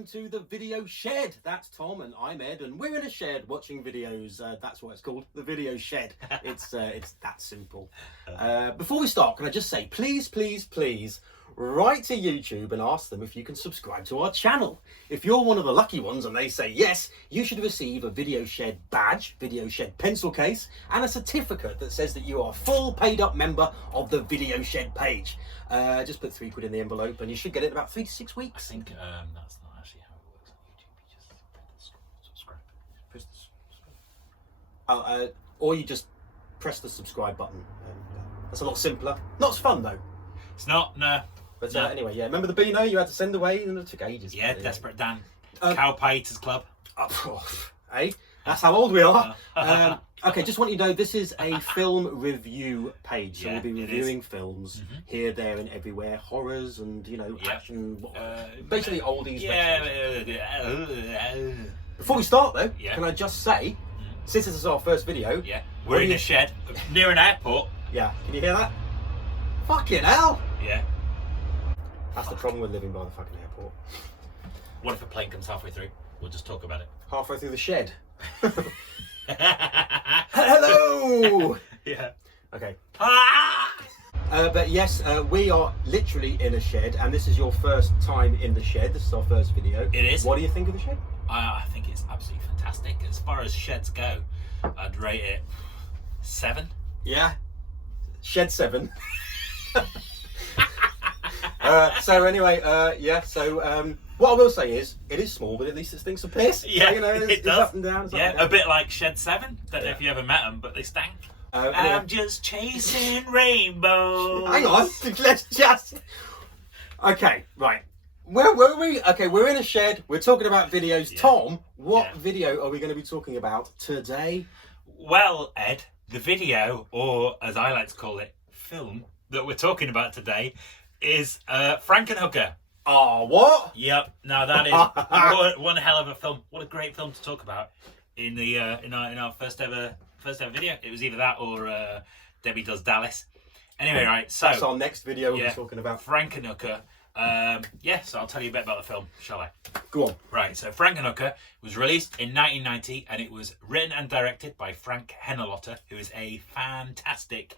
welcome to the video shed. That's Tom and I'm Ed, and we're in a shed watching videos. That's what it's called, the video shed. It's that simple. Before we start, can I just say, please write to YouTube and ask them if you can subscribe to our channel. If you're one of the lucky ones and they say yes, you should receive a video shed badge, video shed pencil case, and a certificate that says that you are a full paid up member of the video shed page. Just put £3 in the envelope and you should get it in about 3 to 6 weeks. I think that's not actually how it works on YouTube. You just subscribe. Press the subscribe. Or you just press the subscribe button. That's a lot simpler. Not as fun though. It's not, no. But no. Anyway, yeah. Remember the Beano you had to send away and it took ages? Yeah, Desperate Dan. Cow Pie Eaters Club. Hey, that's how old we are. Okay, just want you to know this is a film review page. So Yeah, we'll be it reviewing films here, there, and everywhere, horrors and action, basically oldies. Before we start though, can I just say, since this is our first video, we're in a shed near an airport. Yeah, can you hear that? Fucking hell! Yeah. That's the problem with living by the fucking airport. What if a plane comes halfway through? We'll just talk about it. Halfway through the shed. Hello! Yeah. Okay. Ah! But yes, we are literally in a shed, and this is your first time in the shed. This is our first video. It is. What do you think of the shed? I think it's absolutely fantastic. As far as sheds go, I'd rate it 7. Yeah. Shed 7. So anyway, what I will say is, it is small, but at least it stinks of piss. Yeah, it does. Up and down. A bit like Shed 7. Don't know if you ever met them, but they stank. I'm just chasing rainbows. Hang on, let's just... Okay, right. Where were we? Okay, we're in a shed. We're talking about videos. Yeah. Tom, what video are we going to be talking about today? Well, Ed, the video, or as I like to call it, film, that we're talking about today is Frankenhooker. Oh, what? Yep. Now that is one hell of a film. What a great film to talk about in the in our first ever video. It was either that or Debbie Does Dallas. Anyway, right. So that's our next video we'll be talking about. Frankenhooker. So I'll tell you a bit about the film, shall I? Go on. Right, so Frankenhooker was released in 1990 and it was written and directed by Frank Henlotter, who is a fantastic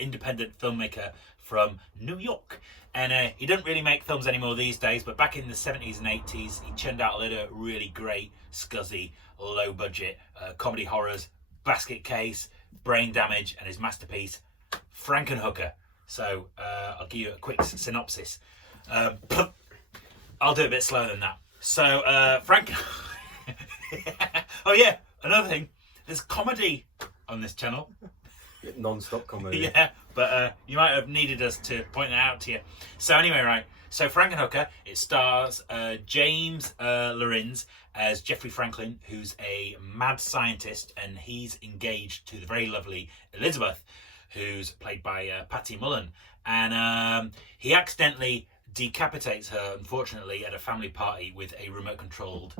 independent filmmaker from New York. And he doesn't really make films anymore these days, but back in the 70s and 80s, he churned out a lot of really great, scuzzy, low-budget comedy horrors, Basket Case, Brain Damage, and his masterpiece, Frankenhooker. So I'll give you a quick synopsis. I'll do it a bit slower than that. So, oh yeah, another thing. There's comedy on this channel. Non-stop comedy. Yeah, but you might have needed us to point that out to you. So anyway, right. So Frankenhooker, it stars James Lorenz as Jeffrey Franklin, who's a mad scientist, and he's engaged to the very lovely Elizabeth, who's played by Patty Mullen. And he accidentally decapitates her, unfortunately, at a family party with a remote-controlled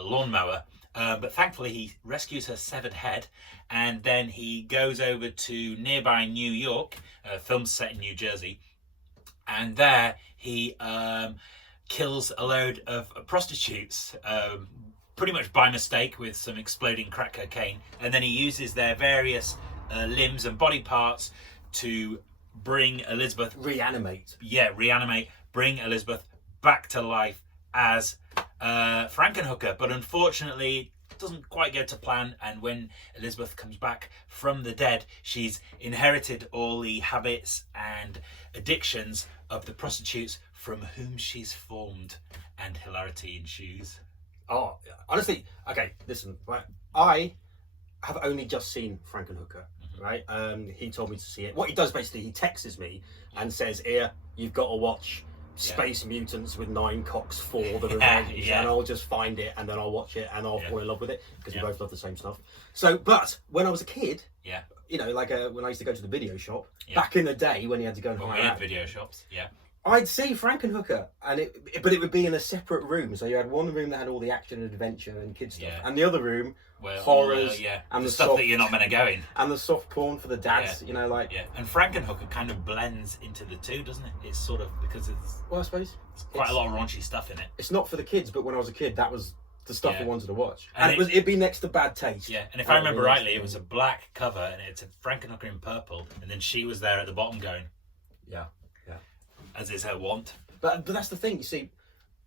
lawnmower. But thankfully, he rescues her severed head, and then he goes over to nearby New York, films set in New Jersey, and there he kills a load of prostitutes, pretty much by mistake with some exploding crack cocaine, and then he uses their various limbs and body parts to bring Elizabeth... Reanimate. Yeah, reanimate. Bring Elizabeth back to life as Frankenhooker, but unfortunately it doesn't quite go to plan, and when Elizabeth comes back from the dead, she's inherited all the habits and addictions of the prostitutes from whom she's formed, and hilarity ensues. Oh, honestly, okay, listen, right, I have only just seen Frankenhooker, right? He told me to see it. What he does, basically, he texts me and says, here, you've got to watch Space Mutants with 9 Cocks for the Revenge, and I'll just find it and then I'll watch it and I'll fall in love with it because we both love the same stuff. So, but when I was a kid, when I used to go to the video shop back in the day when you had to go and hire video shops, I'd see Frankenhooker, but it would be in a separate room. So you had one room that had all the action and adventure and kids stuff, and the other room horrors, and the stuff soft, that you're not meant to go in, and the soft porn for the dads. You know, like And Frankenhooker kind of blends into the two, doesn't it? It's sort of because it's I suppose it's quite a lot of raunchy stuff in it. It's not for the kids, but when I was a kid, that was the stuff we wanted to watch, and it'd be next to Bad Taste. Yeah, and if I remember rightly, it was a black cover, and it's a Frankenhooker in purple, and then she was there at the bottom going, yeah, as is her wont. But that's the thing, you see,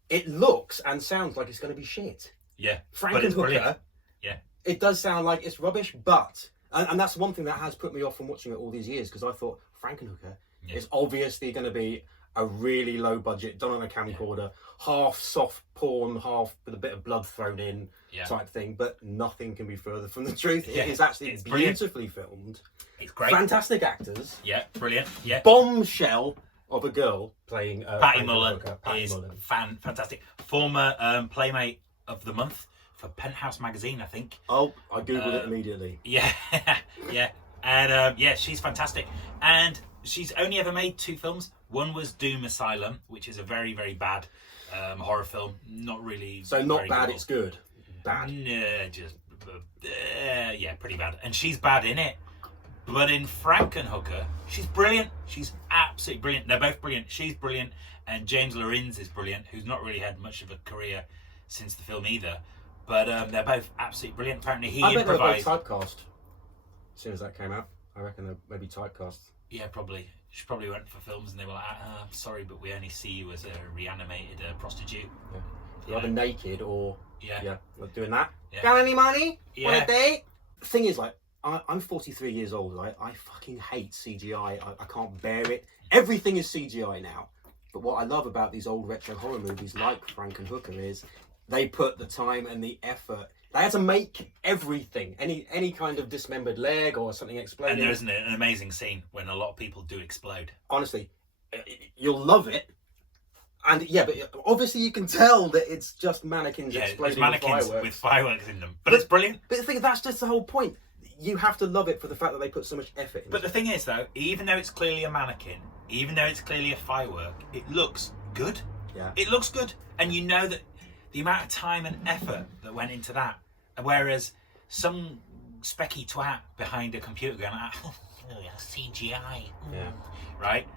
it looks and sounds like it's going to be shit. Yeah, Frankenhooker, yeah, it does sound like it's rubbish, but and that's one thing that has put me off from watching it all these years, because I thought Frankenhooker is obviously going to be a really low budget, done on a camcorder, half soft porn, half with a bit of blood thrown in type thing, but nothing can be further from the truth. It is actually beautifully filmed. It's great. Fantastic actors. Yeah, brilliant. Yeah. Bombshell of a girl playing Patty Mullen is Mullen. fantastic. Former Playmate of the Month for Penthouse magazine, I think. Oh, I googled it immediately. Yeah, yeah, and she's fantastic. And she's only ever made 2 films. One was Doom Asylum, which is a very, very bad horror film. Not really. So not bad, it's good. Bad. Nah, just pretty bad. And she's bad in it. But in Frankenhooker, she's brilliant. She's absolutely brilliant. They're both brilliant. She's brilliant, and James Lorenz is brilliant, who's not really had much of a career since the film either. But they're both absolutely brilliant. Apparently, he improvised. I bet they were both typecast. As soon as that came out, I reckon they're maybe typecast. Yeah, probably. She probably went for films, and they were like, "Sorry, but we only see you as a reanimated prostitute." Yeah. Either naked or we're doing that. Yeah. Got any money? Yeah. Want a date? The thing is, like, I'm 43 years old, right? I fucking hate CGI. I can't bear it. Everything is CGI now. But what I love about these old retro horror movies like Frankenhooker is they put the time and the effort. They had to make everything, any kind of dismembered leg or something exploding. And there isn't an amazing scene when a lot of people do explode. Honestly, you'll love it. And but obviously you can tell that it's just mannequins exploding it's mannequins with fireworks in them. But it's brilliant. But the thing, that's just the whole point. You have to love it for the fact that they put so much effort in But the thing is, though, even though it's clearly a mannequin, even though it's clearly a firework, it looks good. Yeah. It looks good. And you know that the amount of time and effort that went into that. Whereas some specky twat behind a computer going, CGI. Yeah. Right?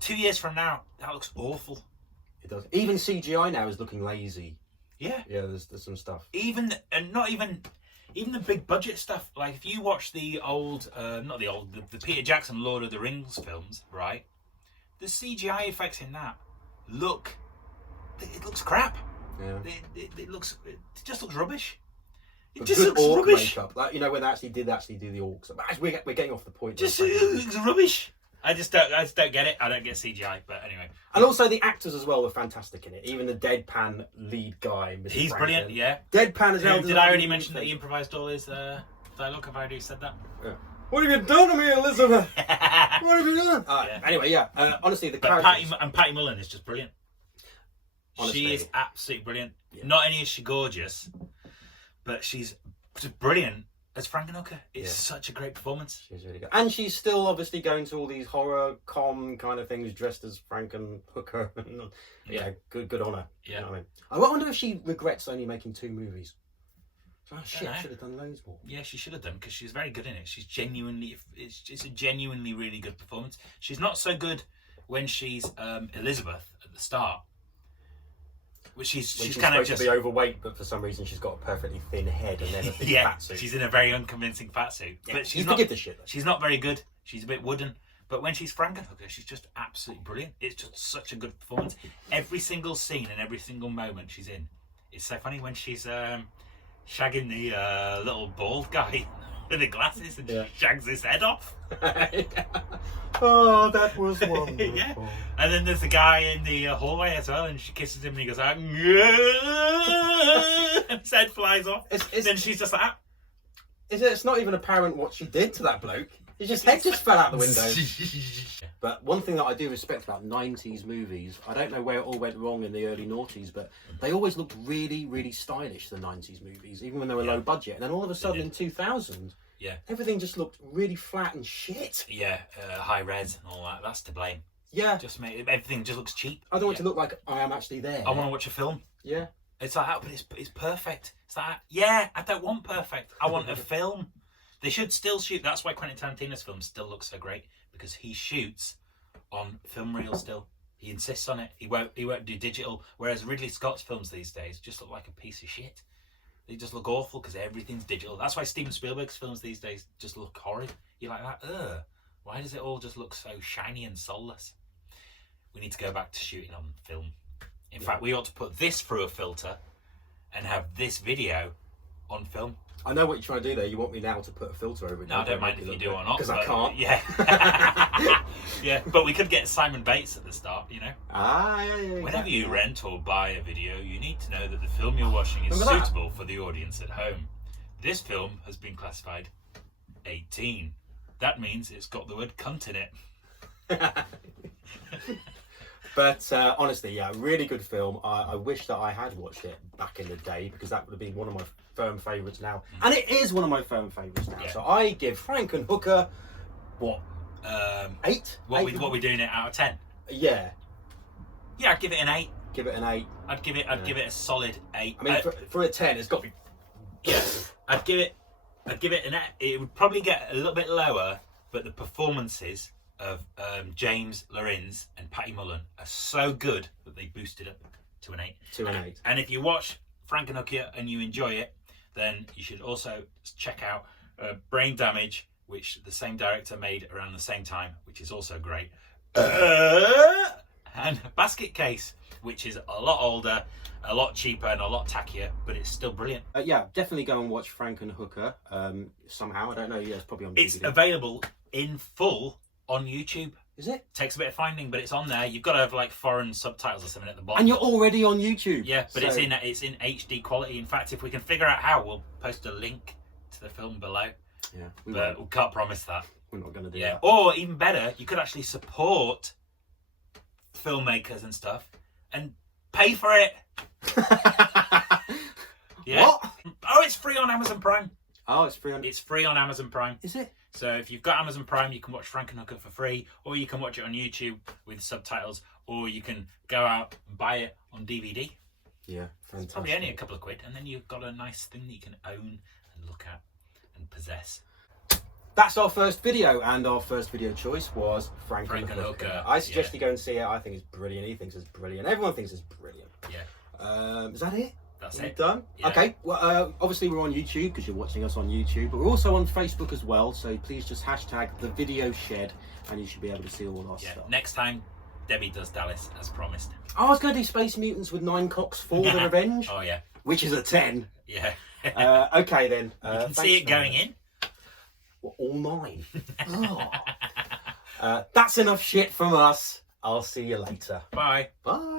2 years from now, that looks awful. It does. Even CGI now is looking lazy. Yeah. Yeah, there's some stuff. Even the big budget stuff, like if you watch the old, the Peter Jackson Lord of the Rings films, right? The CGI effects in that it looks crap. Yeah. It just looks rubbish. It just looks rubbish. Makeup, like, when they actually do the orcs. But we're getting off the point. Just it looks rubbish. I just don't get it. I don't get CGI, but anyway. And also the actors as well were fantastic in it. Even the deadpan lead guy, Mr. He's Franklin. Brilliant, yeah. Deadpan as well. Did I already mention that he improvised all his dialogue? Have I already said that? Yeah. What have you done to me, Elizabeth? What have you done? Anyway, honestly, the characters... Patty Mullen is just brilliant. Honestly. She is absolutely brilliant. Yeah. Not only is she gorgeous, but she's just brilliant as Frankenhooker. It's such a great performance. She's really good. And she's still obviously going to all these horror con kind of things dressed as Frankenhooker. Good on her. Yeah. You know what I mean? I wonder if she regrets only making 2 movies. Oh shit, I should have done loads more. Yeah, she should have done, because she's very good in it. She's genuinely, it's a genuinely really good performance. She's not so good when she's Elizabeth at the start. Which she's kind of just to be overweight, but for some reason she's got a perfectly thin head and then a big fat suit. She's in a very unconvincing fat suit. Yeah, but she's not give the shit. Though. She's not very good. She's a bit wooden. But when she's Frankenhooker, she's just absolutely brilliant. It's just such a good performance. Every single scene and every single moment she's in. It's so funny when she's shagging the little bald guy with the glasses and she shags his head off. Oh, that was wonderful. Yeah. And then there's a guy in the hallway as well, and she kisses him and he goes like, and his head flies off. Then she's just like, it's not even apparent what she did to that bloke. His head just fell out the window. But one thing that I do respect about 90s movies, I don't know where it all went wrong in the early noughties, but they always looked really, really stylish, the 90s movies, even when they were low budget. And then all of a sudden in 2000, everything just looked really flat and shit. Yeah, high res and all that. That's to blame. Yeah. Just make everything just looks cheap. I don't want it to look like I am actually there. I want to watch a film. Yeah. It's like that, but it's perfect. It's like, yeah, I don't want perfect. I want a film. They should still shoot. That's why Quentin Tarantino's films still look so great, because he shoots on film reel still. He insists on it. He won't do digital. Whereas Ridley Scott's films these days just look like a piece of shit. They just look awful because everything's digital. That's why Steven Spielberg's films these days just look horrid. You're like that. Ugh. Why does it all just look so shiny and soulless? We need to go back to shooting on film. In fact, we ought to put this through a filter and have this video on film. I know what you're trying to do there. You want me now to put a filter over it. No, I don't mind if you do or not. Because I can't. Yeah. Yeah, but we could get Simon Bates at the start, you know. Yeah. Whenever you rent or buy a video, you need to know that the film you're watching is Remember that? suitable for the audience at home. This film has been classified 18. That means it's got the word cunt in it. But honestly, yeah, really good film. I wish that I had watched it back in the day, because that would have been one of my firm favourites now. And it is one of my firm favourites now. Yeah. So I give Frankenhooker, what, 8? What we doing it out of 10? Yeah. Yeah, I'd give it an 8. Give it an 8. I'd give it a solid 8. I mean, for a 10, it's got to be... Yeah, I'd give it an 8. It would probably get a little bit lower, but the performances of James Lorenz and Patty Mullen are so good that they boosted up to an 8. To an 8. And if you watch Frankenhooker and you enjoy it, then you should also check out Brain Damage, which the same director made around the same time, which is also great. And Basket Case, which is a lot older, a lot cheaper, and a lot tackier, but it's still brilliant. Yeah, definitely go and watch Frankenhooker somehow. I don't know. Yeah, it's probably on DVD. It's available in full on YouTube. Is it? Takes a bit of finding, but it's on there. You've got to have like foreign subtitles or something at the bottom. And you're already on YouTube. Yeah, but so... it's in HD quality. In fact, if we can figure out how, we'll post a link to the film below. Yeah, But we can't promise that. We're not going to do that. Or even better, you could actually support filmmakers and stuff and pay for it. Yeah. What? Oh, it's free on Amazon Prime. Oh, it's free on... It's free on Amazon Prime. Is it? So if you've got Amazon Prime, you can watch Frankenhooker for free, or you can watch it on YouTube with subtitles, or you can go out and buy it on DVD. Yeah, fantastic. It's probably only a couple of quid, and then you've got a nice thing that you can own and look at and possess. That's our first video, and our first video choice was Frankenhooker. I suggest you go and see it. I think it's brilliant. He thinks it's brilliant. Everyone thinks it's brilliant. Yeah. Is that it? That's We're it. done? Yeah. Okay. Well, obviously we're on YouTube because you're watching us on YouTube, but we're also on Facebook as well. So please just hashtag the video shed, and you should be able to see all our stuff. Next time, Debbie does Dallas as promised. I was going to do Space Mutants with 9 Cocks for the Revenge, Oh yeah. which is a 10. Yeah. Okay then. You can see it going in. Well, all 9. Oh. That's enough shit from us. I'll see you later. Bye. Bye.